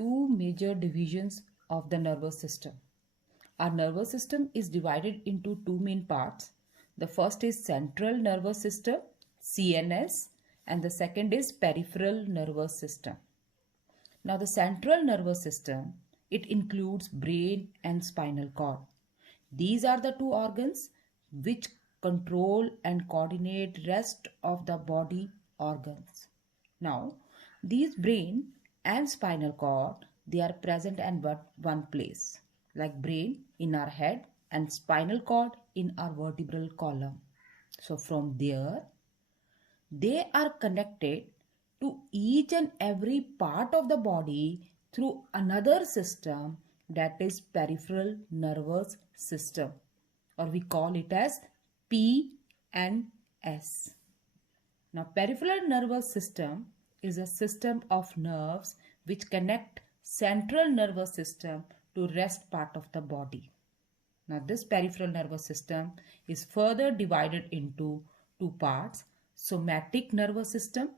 two major divisions of the nervous system. Our nervous system is divided into two main parts. The first is central nervous system, CNS, and the second is peripheral nervous system. Now the central nervous system, it includes brain and spinal cord. These are the two organs which control and coordinate rest of the body organs. Now these brain and spinal cord, they are present in one place, like brain in our head and spinal cord in our vertebral column. So from there, they are connected to each and every part of the body through another system, that is peripheral nervous system, or we call it as P and S. Now peripheral nervous system is a system of nerves which connect central nervous system to rest part of the body. Now this peripheral nervous system is further divided into two parts: somatic nervous system,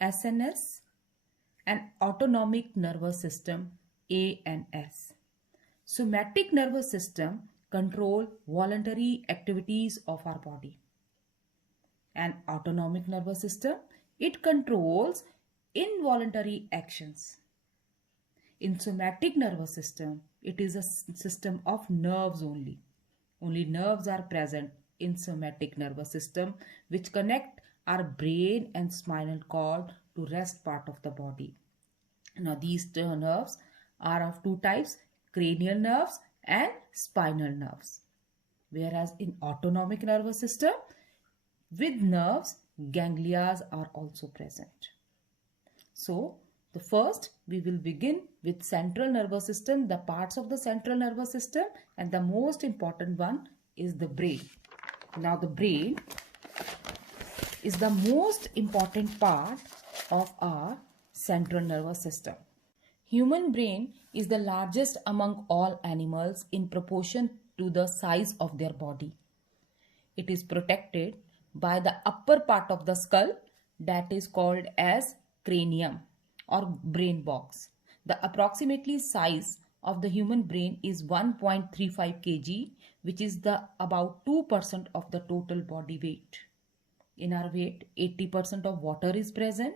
SNS, and autonomic nervous system, ANS. Somatic nervous system control voluntary activities of our body, and autonomic nervous system, it controls involuntary actions. In somatic nervous system, it is a system of nerves only. Only nerves are present in somatic nervous system, which connect our brain and spinal cord to rest part of the body. Now these nerves are of two types: cranial nerves and spinal nerves. Whereas in autonomic nervous system, with nerves, ganglia are also present. So the first, we will begin with central nervous system, the parts of the central nervous system, and the most important one is the brain. Now the brain is the most important part of our central nervous system. Human brain is the largest among all animals in proportion to the size of their body. It is protected by the upper part of the skull, that is called as cranium or brain box. The approximately size of the human brain is 1.35 kg, which is the about 2% of the total body weight. In our weight, 80% of water is present,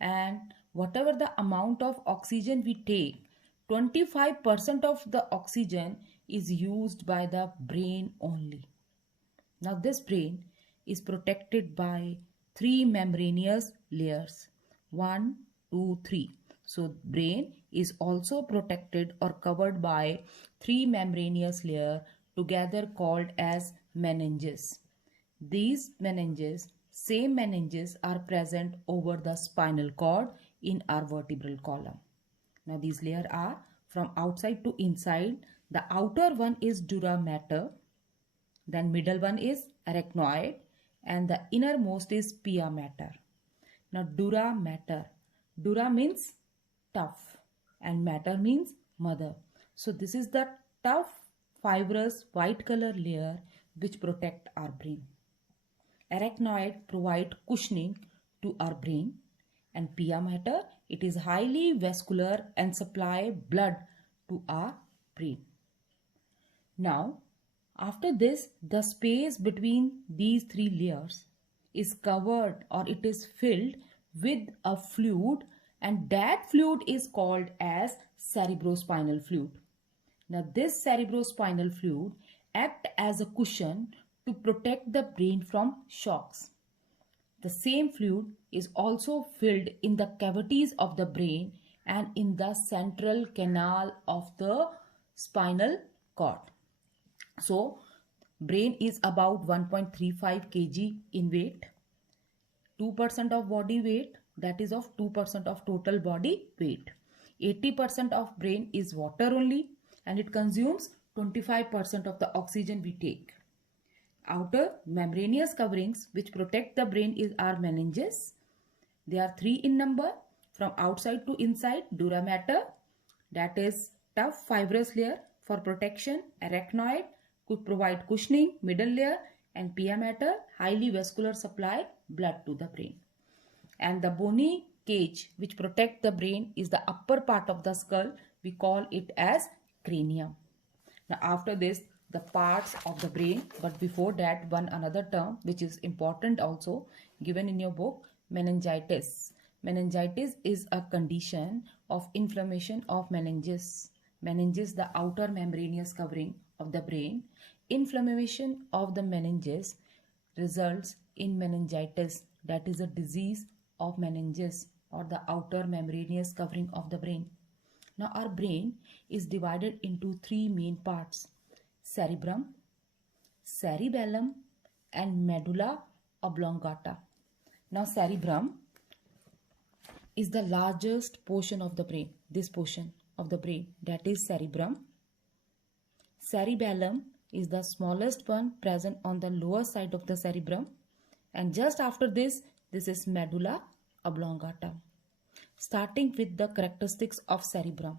and whatever the amount of oxygen we take, 25% of the oxygen is used by the brain only. Now this brain is protected by three membranous layers. 1, 2, 3. So brain is also protected or covered by three membranous layers together called as meninges. These meninges, same meninges, are present over the spinal cord in our vertebral column. Now these layers are from outside to inside. The outer one is dura mater, then middle one is arachnoid, and the innermost is pia mater. Now dura mater. Dura means tough and mater means mother. So this is the tough fibrous white color layer which protect our brain. Arachnoid provide cushioning to our brain, and pia mater, it is highly vascular and supply blood to our brain. Now after this, the space between these three layers is covered or it is filled with a fluid, and that fluid is called as cerebrospinal fluid. Now this cerebrospinal fluid acts as a cushion to protect the brain from shocks. The same fluid is also filled in the cavities of the brain and in the central canal of the spinal cord. So brain is about 1.35 kg in weight. 2% of body weight, that is of 2% of total body weight. 80% of brain is water only, and it consumes 25% of the oxygen we take. Outer membranous coverings which protect the brain is our meninges. They are three in number. From outside to inside, dura mater, that is tough fibrous layer for protection. Arachnoid could provide cushioning, middle layer, and pia mater, highly vascular supply blood to the brain. And the bony cage which protect the brain is the upper part of the skull. We call it as cranium. Now after this, the parts of the brain, but before that, one another term which is important also given in your book, meningitis. Meningitis is a condition of inflammation of meninges. Meninges, the outer membranous covering of the brain. Inflammation of the meninges results in meningitis, that is a disease of meninges or the outer membranous covering of the brain. Now our brain is divided into three main parts: cerebrum, cerebellum and medulla oblongata. Now cerebrum is the largest portion of the brain. This portion of the brain, that is cerebrum. Cerebellum is the smallest one present on the lower side of the cerebrum, and just after this is medulla oblongata. Starting with the characteristics of cerebrum.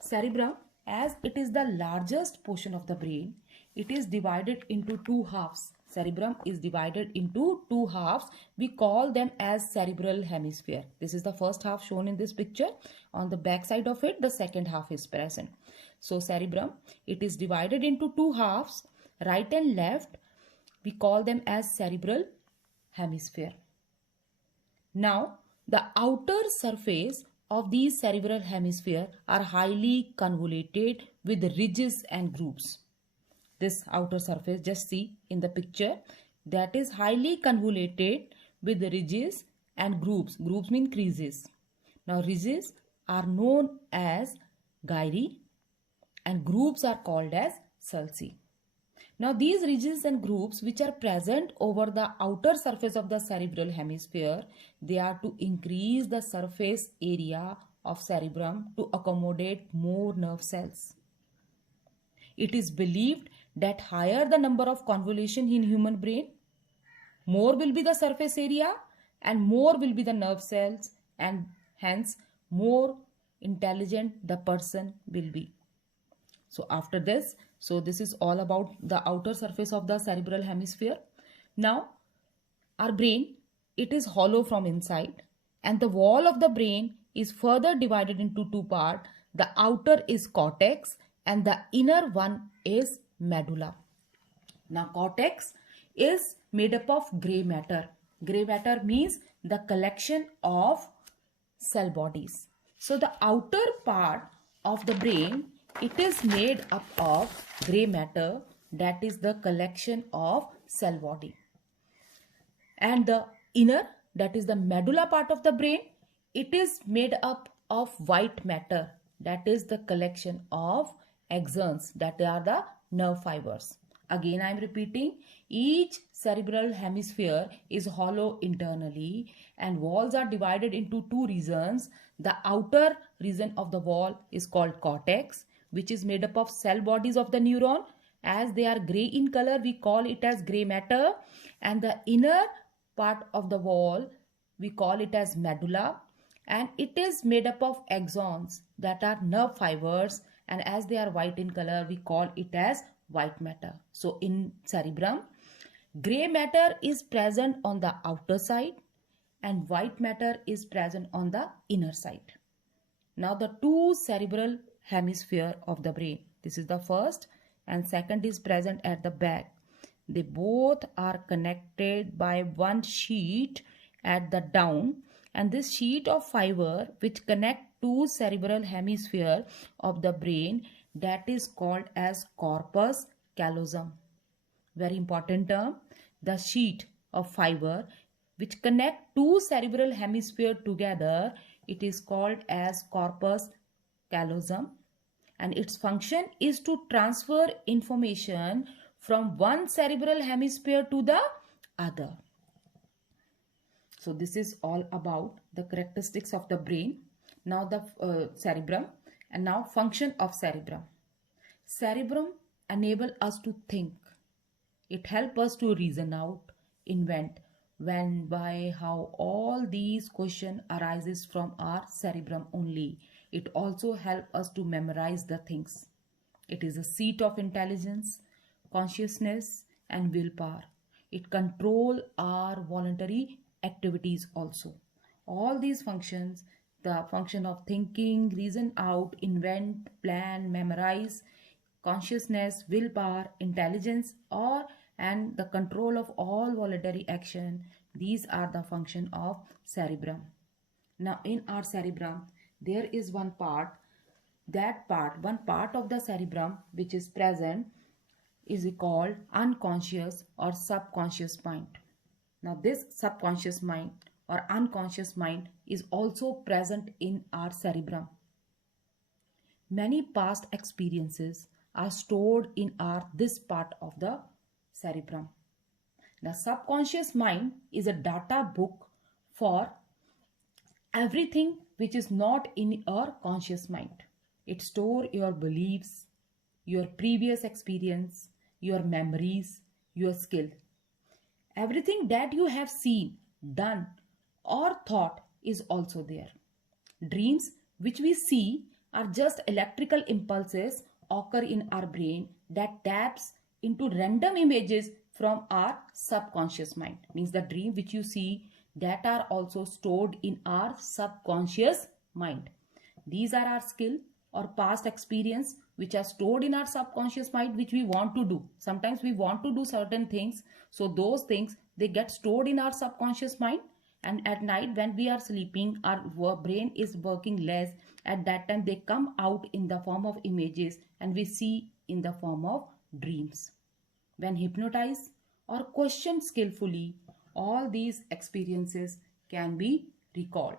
Cerebrum, as it is the largest portion of the brain, it is divided into two halves. Cerebrum is divided into two halves. We call them as cerebral hemisphere. This is the first half shown in this picture. On the back side of it, the second half is present. So cerebrum, it is divided into two halves, right and left. We call them as cerebral hemisphere. Now, the outer surface of these cerebral hemisphere are highly convoluted with ridges and grooves. This outer surface, just see in the picture, that is highly convoluted with ridges and grooves. Grooves mean creases. Now ridges are known as gyri and grooves are called as sulci. Now these ridges and grooves which are present over the outer surface of the cerebral hemisphere, they are to increase the surface area of cerebrum to accommodate more nerve cells. It is believed that higher the number of convolution in human brain, more will be the surface area and more will be the nerve cells, and hence more intelligent the person will be. So after this, this is all about the outer surface of the cerebral hemisphere. Now our brain, it is hollow from inside and the wall of the brain is further divided into two parts. The outer is cortex and the inner one is medulla. Now cortex is made up of grey matter. Grey matter means the collection of cell bodies. So the outer part of the brain, it is made up of grey matter, that is the collection of cell body. And the inner, that is the medulla part of the brain, it is made up of white matter, that is the collection of axons, that are the nerve fibers. Again I am repeating, each cerebral hemisphere is hollow internally and walls are divided into two regions. The outer region of the wall is called cortex, which is made up of cell bodies of the neuron. As they are grey in color, we call it as grey matter. And the inner part of the wall, we call it as medulla. And it is made up of axons, that are nerve fibers. And as they are white in color, we call it as white matter. So in cerebrum, grey matter is present on the outer side and white matter is present on the inner side. Now the two cerebral hemisphere of the brain, this is the first and second is present at the back. They both are connected by one sheet at the down, and this sheet of fiber which connect two cerebral hemisphere of the brain, that is called as corpus callosum. Very important term. The sheet of fiber which connect two cerebral hemisphere together, it is called as corpus callosum, and its function is to transfer information from one cerebral hemisphere to the other. So this is all about the characteristics of the brain. Now the cerebrum, and now function of cerebrum. Cerebrum enable us to think. It help us to reason out, invent, when, why, how. All these questions arises from our cerebrum only. It also help us to memorize the things. It is a seat of intelligence, consciousness and willpower. It control our voluntary activities also. All these functions, the function of thinking, reason out, invent, plan, memorize, consciousness, willpower, intelligence, or and the control of all voluntary action, these are the function of cerebrum. Now in our cerebrum there is one part, one part of the cerebrum which is present is called unconscious or subconscious mind. Now this subconscious mind or unconscious mind is also present in our cerebrum. Many past experiences are stored in this part of the cerebrum. The subconscious mind is a data book for everything which is not in your conscious mind. It stores your beliefs, your previous experience, your memories, your skill. Everything that you have seen, done, or thought is also there. Dreams which we see are just electrical impulses occur in our brain that taps into random images from our subconscious mind. Means the dream which you see, that are also stored in our subconscious mind. These are our skill or past experience which are stored in our subconscious mind, which we want to do. Sometimes we want to do certain things, so those things, they get stored in our subconscious mind, and at night when we are sleeping, our brain is working less. At that time they come out in the form of images and we see in the form of dreams. When hypnotized or questioned skillfully, all these experiences can be recalled.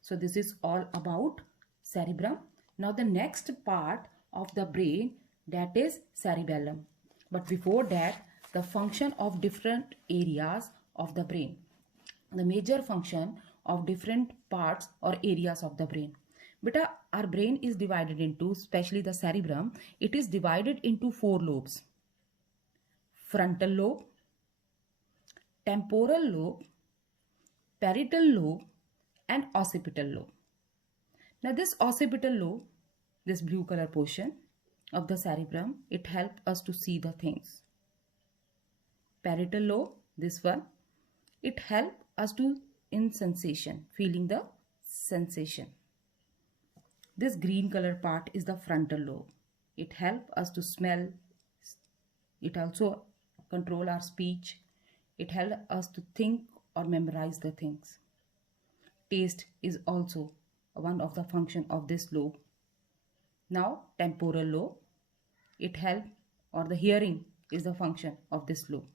So this is all about cerebrum. Now the next part of the brain, that is cerebellum. But before that, the function of different areas of the brain. The major function of different parts or areas of the brain. But our brain is divided into, especially the cerebrum, it is divided into 4 lobes. Frontal lobe, temporal lobe, parietal lobe, and occipital lobe. Now this occipital lobe, this blue color portion of the cerebrum, it helps us to see the things. Parietal lobe, this one, it helps us to in sensation, feeling the sensation. This green color part is the frontal lobe. It helps us to smell. It also control our speech. It helps us to think or memorize the things. Taste is also one of the function of this lobe. Now temporal lobe, it helps, or the hearing is the function of this lobe.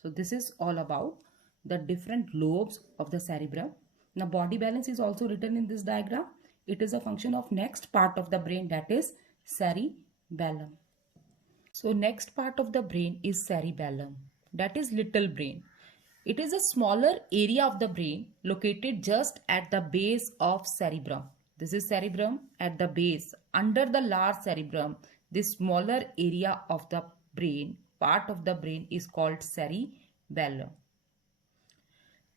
So this is all about the different lobes of the cerebrum. Now body balance is also written in this diagram. It is a function of next part of the brain, that is cerebellum. So next part of the brain is cerebellum, that is little brain. It is a smaller area of the brain located just at the base of cerebrum. This is cerebrum at the base. Under the large cerebrum, this smaller area of the brain, part of the brain, is called cerebellum.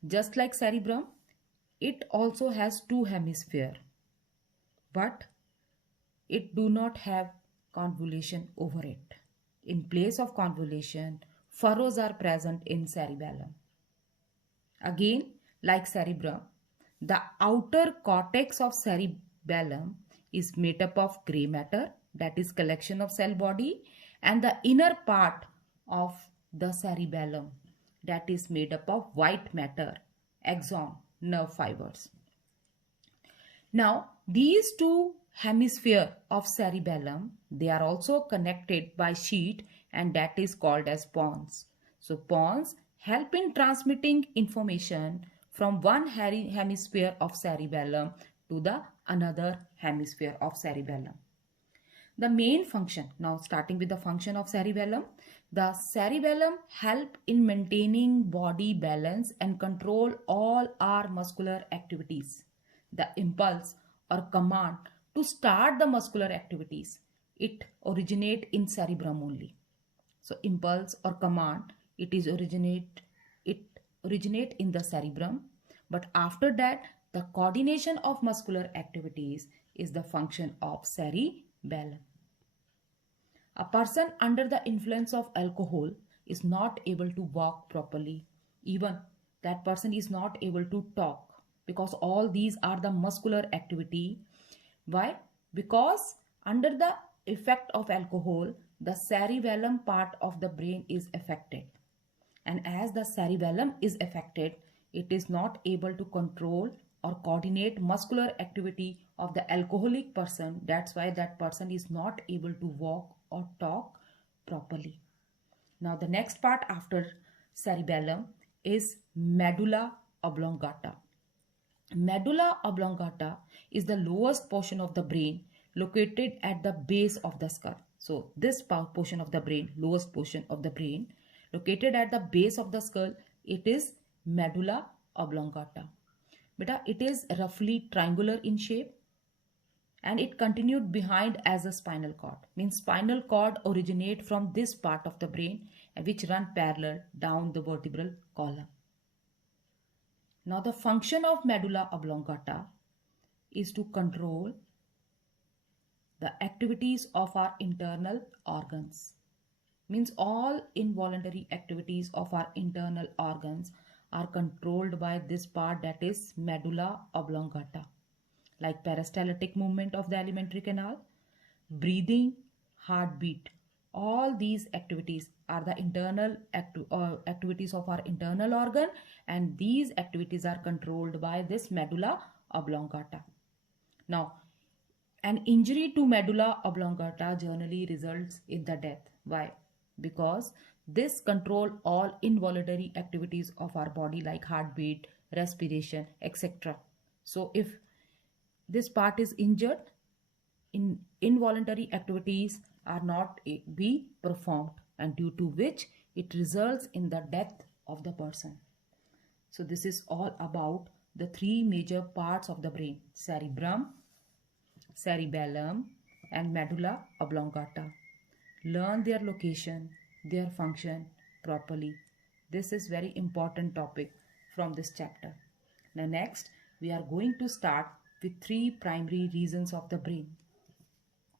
Just like cerebrum, it also has 2 hemispheres, but it do not have convolution over it. In place of convolution, furrows are present in cerebellum. Again, like cerebrum, the outer cortex of cerebellum is made up of gray matter, that is collection of cell body, and the inner part of the cerebellum, that is made up of white matter, axon, nerve fibers. Now, these 2 hemispheres of cerebellum, they are also connected by sheath, and that is called as pons. So pons help in transmitting information from one hemisphere of cerebellum to the another hemisphere of cerebellum. The main function, now starting with the function of cerebellum, the cerebellum help in maintaining body balance and control all our muscular activities. The impulse or command to start the muscular activities, it originate in cerebrum only. So impulse or command, it originate in the cerebrum, but after that the coordination of muscular activities is the function of cerebellum. A person under the influence of alcohol is not able to walk properly. Even that person is not able to talk because all these are the muscular activity. Why? Because under the effect of alcohol, the cerebellum part of the brain is affected. And as the cerebellum is affected, it is not able to control or coordinate muscular activity of the alcoholic person. That's why that person is not able to walk or talk properly. Now the next part after cerebellum is medulla oblongata. Medulla oblongata is the lowest portion of the brain located at the base of the skull. So this portion of the brain, lowest portion of the brain, located at the base of the skull, it is medulla oblongata. Beta, it is roughly triangular in shape and it continued behind as a spinal cord. Means spinal cord originate from this part of the brain which run parallel down the vertebral column. Now the function of medulla oblongata is to control the activities of our internal organs. Means all involuntary activities of our internal organs are controlled by this part, that is medulla oblongata, like peristaltic movement of the alimentary canal, breathing, heartbeat. All these activities are the internal activities of our internal organ, and these activities are controlled by this medulla oblongata. Now, an injury to medulla oblongata generally results in the death. Why? Because this control all involuntary activities of our body like heartbeat, respiration, etc. So if this part is injured, involuntary activities are not be performed, and due to which it results in the death of the person. So this is all about the three major parts of the brain: cerebrum, cerebellum, and medulla oblongata. Learn their location, their function properly. This is very important topic from this chapter. Now next we are going to start with three primary regions of the brain.